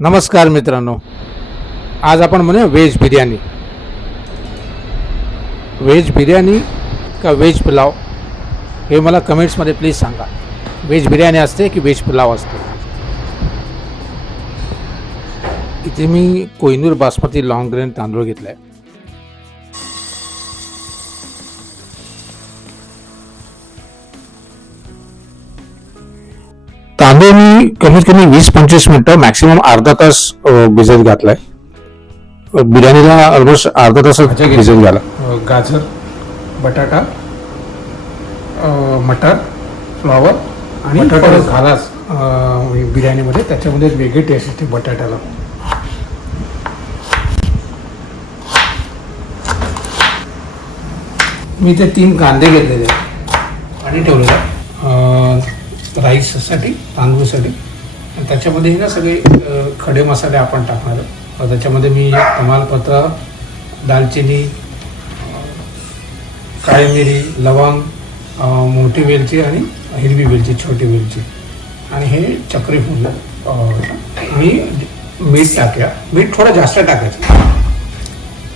नमस्कार मित्रांनो. आज आपण म्हणूया व्हेज बिर्याणी. व्हेज बिर्याणी का व्हेज पुलाव? हे मला कमेंट्समध्ये प्लीज सांगा. व्हेज बिर्याणी असते की व्हेज पुलाव असते? इथे मी कोहिनूर बासमती लॉंग ग्रेन तांदूळ घेतला आहे तांदूळ मी कमीत कमी वीस पंचवीस मिनटं मॅक्सिमम अर्धा तास भिजत घातलाय. बिर्याणीला ऑलमोस्ट अर्धा तास भिजत घाला. गाजर बटाटा मटर फ्लॉवर आणि बटाटा घालाच. बिर्याणीमध्ये. त्याच्यामध्ये वेगळी टेस्ट येते बटाट्याला. मी ते तीन कांदे घेतलेले आणि ठेवलेलं राईससाठी तांदूळसाठी. आणि त्याच्यामध्ये ना सगळे खडे मसाले आपण टाकणार आहोत. त्याच्यामध्ये मी तमालपत्र दालचिनी काळी मिरी लवंग मोठी वेलची आणि हिरवी वेलची छोटी वेलची. आणि हे चक्री फूल मी मीठ टाकूया. मीठ थोडं जास्त टाकायचं.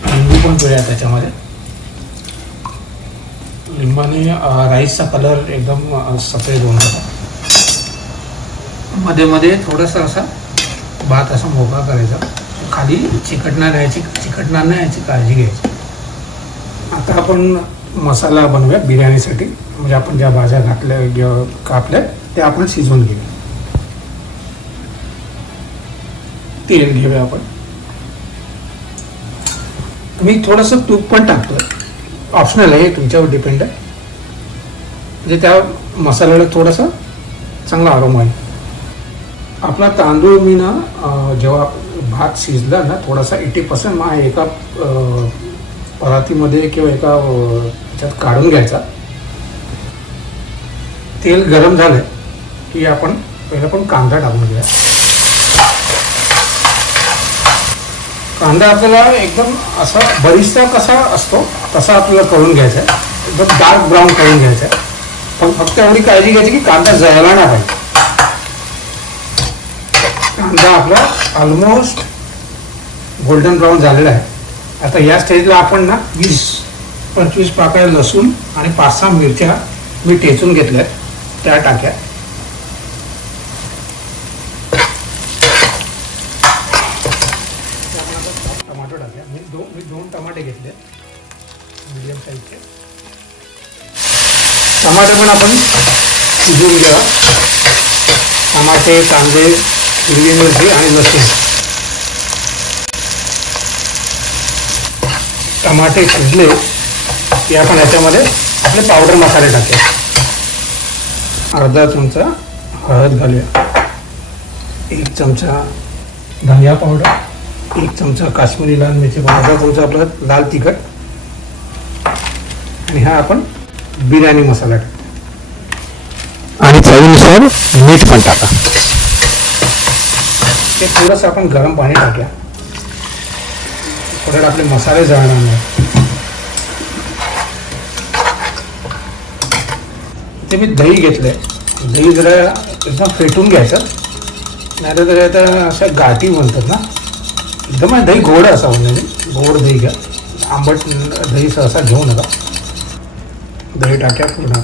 लिंबू पण पिळूया त्याच्यामध्ये. लिंबाने राईसचा कलर एकदम सफेद होऊन जातो. मध्ये मध्ये थोडासा असा भात असा मोकळा करायचा. खाली चिकटणार यायची चिकटणार नाही याची काळजी घ्यायची. आता आपण मसाला बनवूया बिर्याणीसाठी. म्हणजे आपण ज्या भाज्या घातल्या किंवा कापल्या त्या आपण शिजवून घेऊया. तेल घेऊया आपण. मी थोडंसं तूप पण टाकतोय. ऑप्शनल आहे हे तुमच्यावर डिपेंड आहे. म्हणजे त्या मसाल्याला थोडासा चांगला आराम आहे आपला तांदूळ मी ना जेव्हा भात शिजला ना थोडासा एटी पर्सेंट मा एका परातीमध्ये किंवा एका ह्याच्यात काढून घ्यायचा. तेल गरम झालं की आपण पहिला पण कांदा टाकून घ्या कांदा आपल्याला एकदम असा बरिस्ता कसा असतो तसा आपल्याला करून घ्यायचा आहे. एकदम डार्क ब्राऊन करून घ्यायचा आहे. पण फक्त एवढी काळजी घ्यायची की कांदा जळला नाही पाहिजे. कांदा आपला ऑलमोस्ट गोल्डन ब्राऊन झालेला आहे. आता या स्टेजला आपण ना वीस पंचवीस पाकळ्या लसूण आणि पाच सहा मिरच्या मी ठेचून घेतल्या त्या टाक्या. टमाटो टाक्या. मी दोन मी दोन टमाटे घेतले मिडियम साईजचे टमाटे पण आपण शिजवून घ्यावा टमाटे कांदे हिरवी मिरची आणि लसूण टमाटे शिजले की आपण याच्यामध्ये आपले पावडर मसाले टाकूया अर्धा चमचा हळद घालूया. एक चमचा धनिया पावडर एक चमचा काश्मीरी लाल मिरची अर्धा चमचा आपला लाल तिखट. आणि हा आपण बिर्याणी मसाला टाकू आणि चवीनुसार मीठ पण टाका. ते थोडंसं आपण गरम पाणी टाकूया थोडं आपले मसाले जळणार नाही ते मी दही घेतलंय. दही जरा एकदम फेटून घ्यायचं. नाही तर आता अशा गाठी म्हणतात ना. एकदम आहे दही गोड असावं म्हणजे गोड दही घ्या. आंबट दही सहसा घेऊ नका. दही टाक्या पूर्ण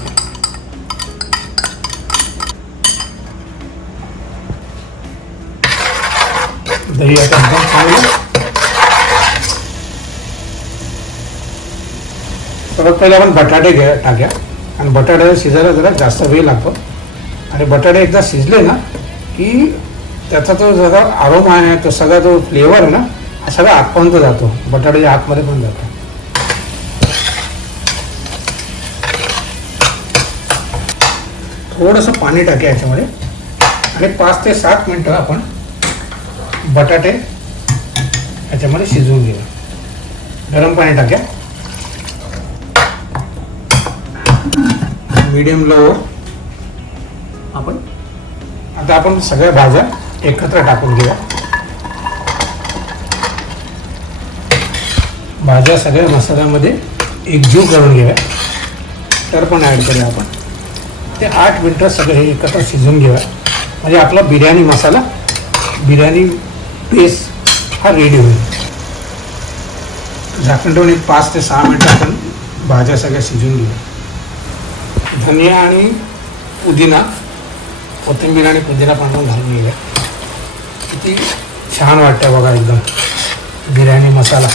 दही आता एकदम चांगलं परत पहिले आपण बटाटे घ्या टाक्या. आणि बटाट्याला शिजायला जरा जास्त वेळ लागतो. आणि बटाटे एकदा शिजले ना की त्याचा तो सगळा आरोम आहे तो सगळा जो फ्लेवर आहे ना हा सगळा आतपर्यंत जातो. बटाट्याच्या आतमध्ये पण जातो. थोडंसं पाणी टाक्या याच्यामध्ये. आणि पाच ते सात मिनटं आपण बटाटे याच्यामध्ये शिजवून घेऊया. गरम पाणी टाक्या मीडियम लो आपण? आता आपण सगळ्या भाज्या एकत्र टाकून घेऊया. भाज्या सगळ्या मसाल्यामध्ये एकजीव करून घेऊया. तर पण ॲड करूया आपण. ते आठ मिनटं सगळं हे एकत्र शिजवून घेऊया. म्हणजे आपला बिर्याणी मसाला बिर्याणी पेस्ट हा रेडी होईल झाकण ठेवून एक पाच ते सहा मिनटं आपण भाज्या सगळ्या शिजून घेऊ धनिया आणि पुदिना कोथिंबीर आणि पुदिना पांढरून घालून गेल्या किती छान वाटतं बघा एकदम. बिर्याणी मसाला.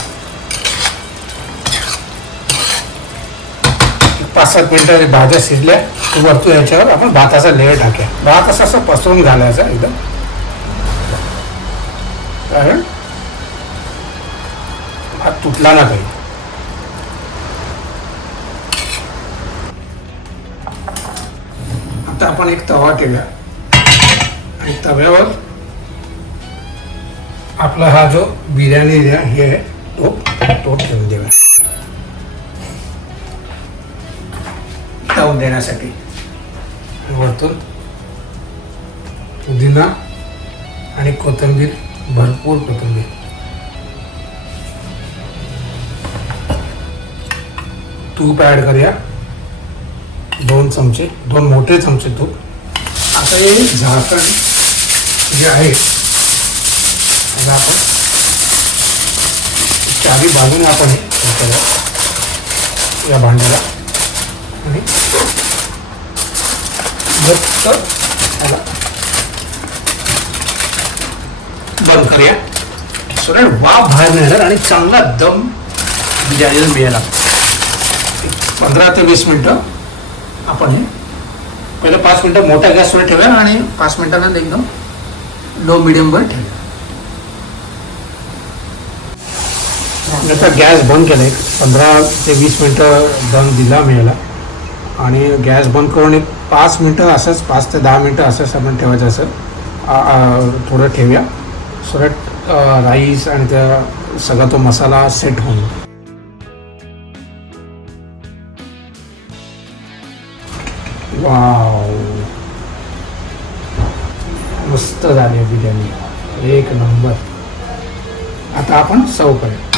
पाच सात मिनटं भाज्या शिजल्या वरतो याच्यावर आपण भाताचा लेअर टाकूया. भात असा असं पसरून घालायचा एकदम. कारण हात तुटला ना काही. आता आपण एक तवा केला. आणि तव्यावर आपला हा जो बिर्याणी हे आहे तो तो ठेवून देऊया. तवून देण्यासाठी. वरतून पुदिना आणि कोथिंबीर भरपूर कोथिंबीर तूप ॲड करूया. दोन चमचे दोन मोठे चमचे तूप. आता हे झाकण जे आहे त्याला चारी बाजूने आपण हे या भांड्याला आणि मस्त त्याला बंद करूया. सगळ्या वाफ बाहेर नाही येणार आणि चांगला दम बिर्याणीला मिळायला. पंधरा ते वीस मिनटं आपण हे पहिलं पाच मिनटं मोठ्या गॅसवर ठेवूया आणि पाच मिनटांना एकदम लो मिडियमवर ठेवूया. आता गॅस बंद केला एक पंधरा ते वीस मिनटं दम दिला मिळाला. आणि गॅस बंद करून एक पाच मिनटं असंच पाच ते दहा मिनटं असंच आपण ठेवायचं असं थोडं ठेवूया. सो दॅट राईस आणि त्या सगळा तो मसाला सेट होऊन. वाव. मस्त झाली बिर्याणी. एक नंबर. आता आपण सर्व करूया.